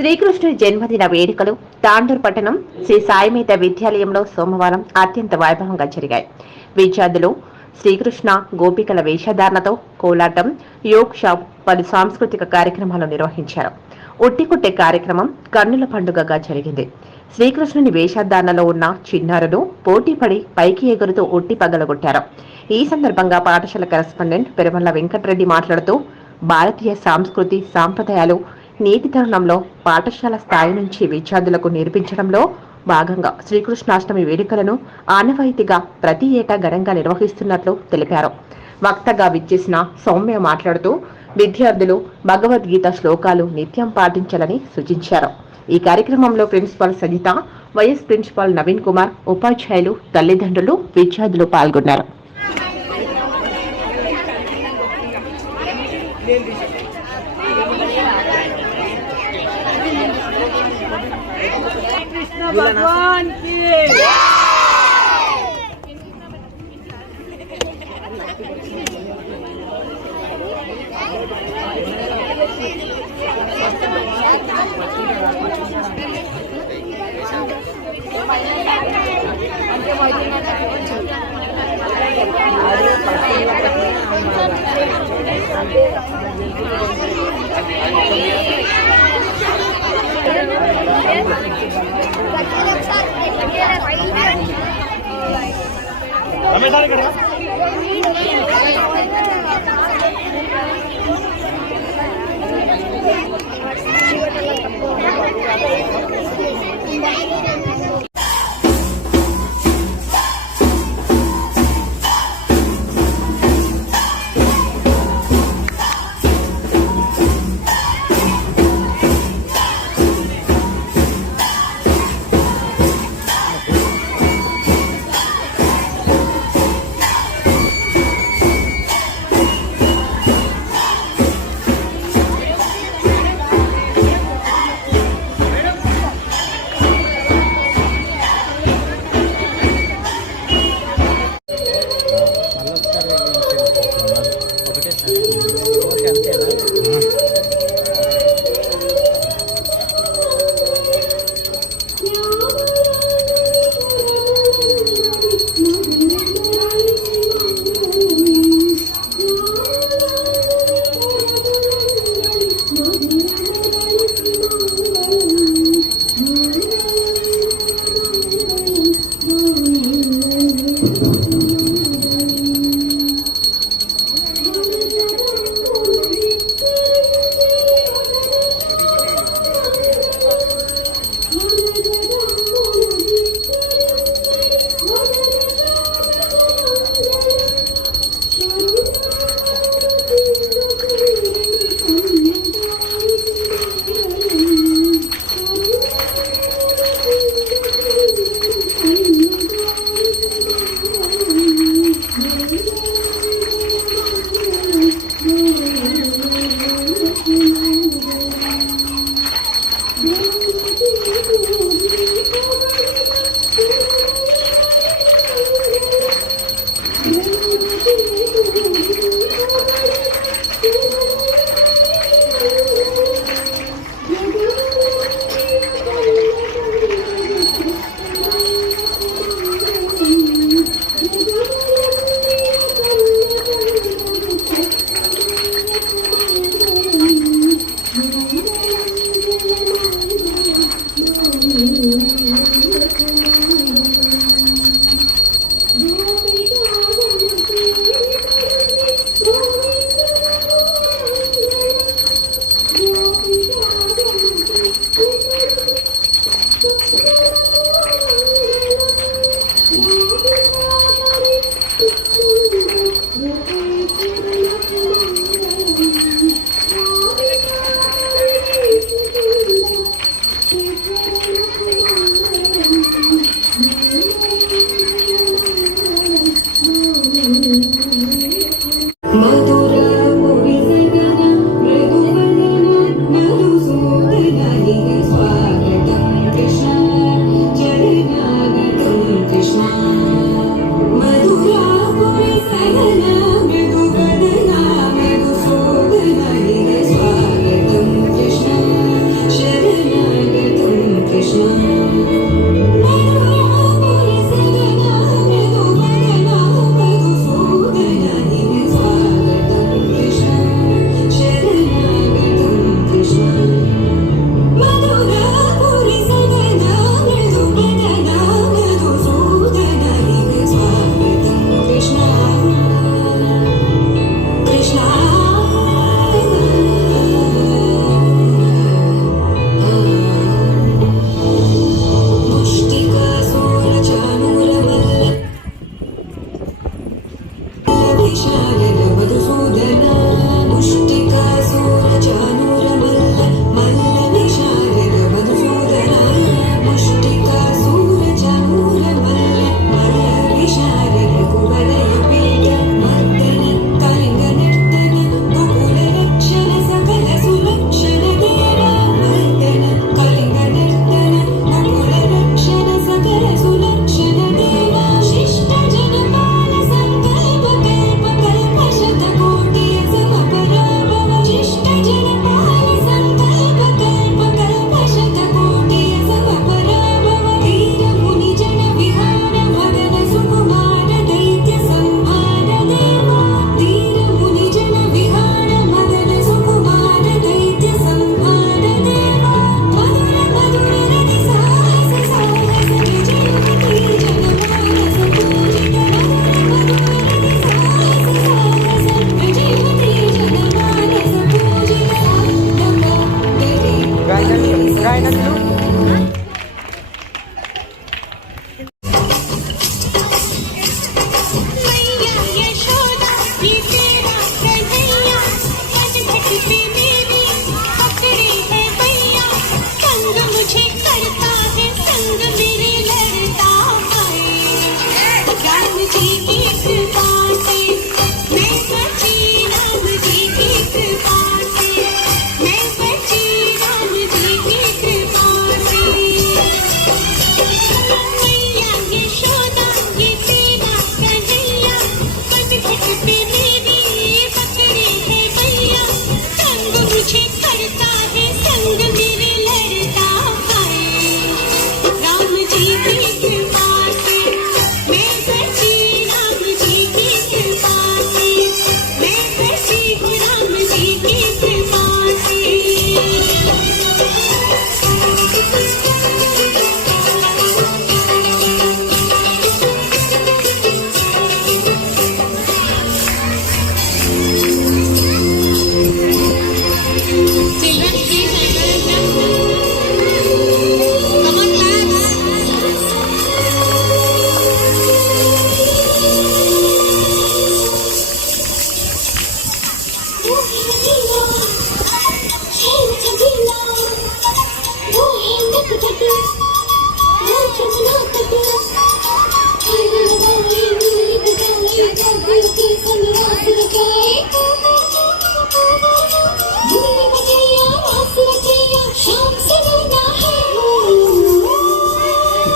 శ్రీకృష్ణుడి జన్మదిన వేడుకలు తాండూర్ పట్టణం శ్రీ సాయిమేత విద్యాలయంలో సోమవారం అత్యంత వైభవంగా జరిగాయి. విద్యార్థులు శ్రీకృష్ణ గోపికల వేషధారణతో కోలాటం, యోగ్ షాప్, పలు సాంస్కృతిక కార్యక్రమాలు నిర్వహించారు. ఉట్టికుట్టే కార్యక్రమం కన్నుల పండుగగా జరిగింది. శ్రీకృష్ణుని వేషధారణలో ఉన్న చిన్నారులు పోటీపడి పైకి ఎగురుతూ ఉట్టి పగలగొట్టారు. ఈ సందర్భంగా పాఠశాల కరెస్పాండెంట్ పెరుమల్ల వెంకటరెడ్డి మాట్లాడుతూ భారతీయ సంస్కృతి సాంప్రదాయాలు నేటి తరుణంలో పాఠశాల స్థాయి నుంచి విద్యార్థులకు నేర్పించడంలో భాగంగా శ్రీకృష్ణాష్టమి వేడుకలను ఆనవాయితీగా ప్రతి ఏటా ఘనంగా నిర్వహిస్తున్నట్లు తెలిపారు. వక్తగా విచ్చేసిన సౌమ్య మాట్లాడుతూ విద్యార్థులు భగవద్గీత శ్లోకాలు నిత్యం పాటించాలని సూచించారు. ఈ కార్యక్రమంలో principal Sajitha, YS principal Naveen Kumar, ఉపాధ్యాయులు, తల్లిదండ్రులు, విద్యార్థులు పాల్గొన్నారు. भगवान की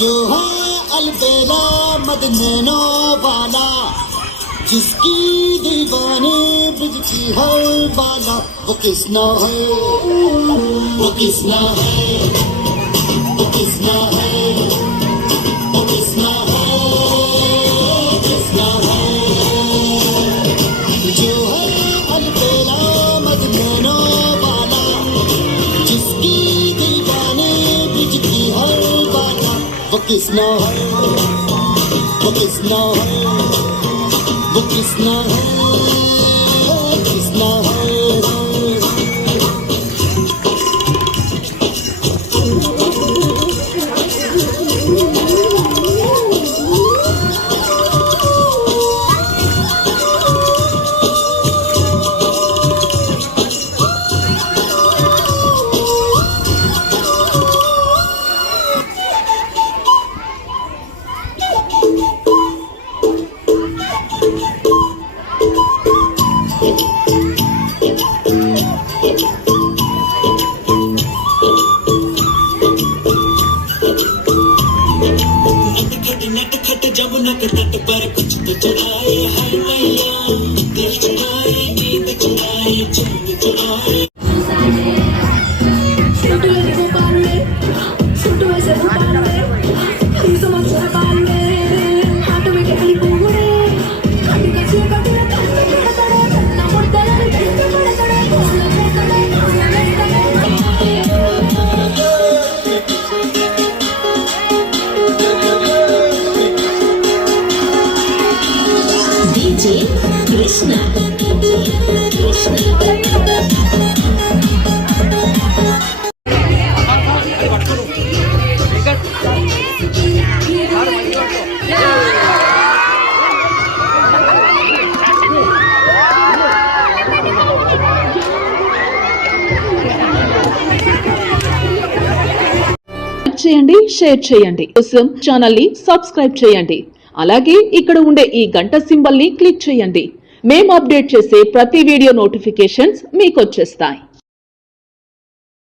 जो है अलबेला मदनैनो वाला, जिसकी दीवानी बिजती हर वाला, वो किसना है, वो किसना है, वो किसना है, वो किसना है, किसना है। जो है अलबेला मदनैनो वाला, जिसकी दीवानी बिजती हर वाला, वो किसना है, वो किसना है, वो किसना है, किसना है। नटखट जमुना के तट पर कुछ तो चढ़ाए है मैया, दिल चुराए नींद चुराए चैन चुराए। Krishna, చేయండి, షేర్ చేయండి. కోసం ఛానల్ ని సబ్స్క్రైబ్ చేయండి. అలాగే ఇక్కడ ఉండే ఈ గంట సింబల్ ని క్లిక్ చేయండి. మేము అప్డేట్ చేసే ప్రతి వీడియో నోటిఫికేషన్స్ మీకు వచ్చేస్తాయి.